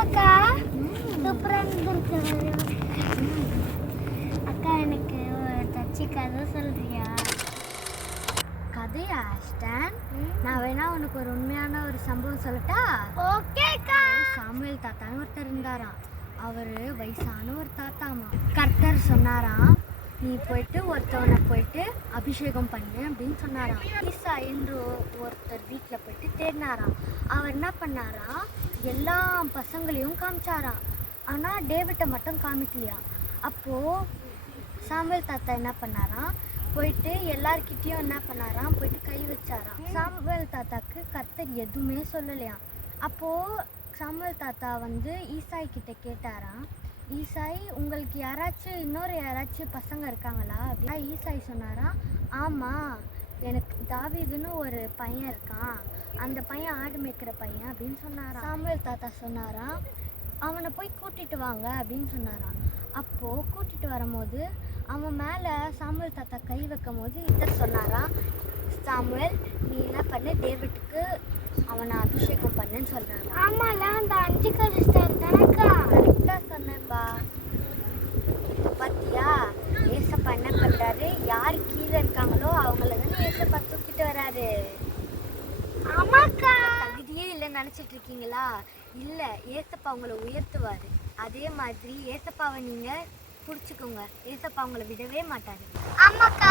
அக்கா. எனக்கு ஒரு தச்சு கதை சொல்றியா? கதையா ஆஸ்டன் நான் வேணா உனக்கு ஒரு உண்மையான ஒரு சம்பவம் சொல்லட்டா? ஓகேக்கா சாமுவேல் தாத்தான்னு ஒருத்தர் இருந்தாராம். அவர் வயசான ஒரு தாத்தாமா. கர்த்தர் சொன்னாராம் நீ போயிட்டு ஒருத்தவனை போயிட்டு அபிஷேகம் பண்ணு அப்படின்னு சொன்னாராம். ஈசா என்று ஒருத்தர் வீட்டில் போயிட்டு தேடினாராம். அவர் என்ன பண்ணாராம் எல்லா பசங்களையும் காமிச்சாராம். ஆனால் டேவிட்டை மட்டும் காமிக்கலையா? அப்போது சாமுவேல் தாத்தா என்ன பண்ணாராம்? போயிட்டு எல்லார்கிட்டேயும் என்ன பண்ணாராம்? போயிட்டு கை வச்சாராம். சாமுவேல் தாத்தாக்கு கர்த்தர் எதுவுமே சொல்லலையாம். அப்போது சாமுவேல் தாத்தா வந்து ஈசாய் கிட்ட கேட்டாராம். ஈசாய் உங்களுக்கு யாராச்சும் இன்னொரு யாராச்சும் பசங்க இருக்காங்களா? அப்படின்னா ஈசாய் சொன்னாராம். ஆமாம் எனக்கு தாவீதுன்னு ஒரு பையன் இருக்கான். அந்த பையன் ஆடு மேய்க்கிற பையன் அப்படின்னு சொன்னாராம். சாமுவேல் தாத்தா சொன்னாராம். அவனை போய் கூட்டிட்டு வாங்க அப்படின்னு சொன்னாராம். அப்போது கூட்டிட்டு வரும்போது அவன் மேலே சாமுவேல் தாத்தா கை வைக்கும் போது இதர் சொன்னாராம் சாமுவேல் நீ என்ன பண்ணு? டேவிட்டுக்கு அவனை அபிஷேகம் பண்ணுன்னு சொல்கிறாங்க ஆமால அந்த தகுதியே இல்லைன்னு நினச்சிட்டு இருக்கீங்களா இல்லை ஏசப்பா உங்களை உயர்த்துவார். அதே மாதிரி ஏசப்பாவை நீங்கள் பிடிச்சிக்கோங்க. ஏசப்பா உங்களை விடவே மாட்டார். ஆமாக்கா.